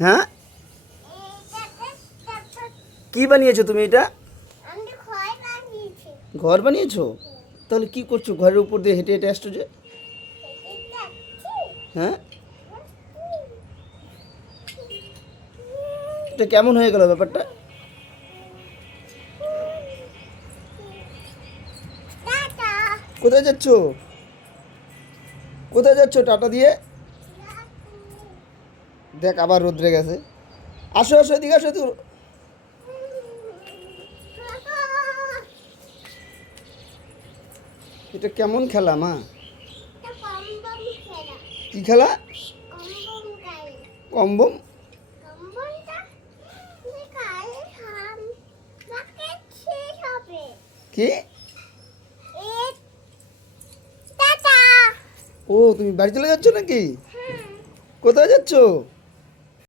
হ্যাঁ, কি বানিয়েছো তুমি এটা? ঘর বানিয়েছো? তাহলে কি করছো? ঘরের উপর দিয়ে হেঁটে হেঁটে আসছো যে? হ্যাঁ, এটা কেমন হয়ে গেল ব্যাপারটা? কোথায় যাচ্ছো? কোথায় যাচ্ছো টাটা দিয়ে? দেখ আবার রোদ্রে গেছে। আসো আসো, এদিকে আসো তো। এটা কেমন খেলা মা? কি খেলা? কম্বম? কি? ও, তুমি বাড়ি চলে যাচ্ছ নাকি? কোথায় যাচ্ছো?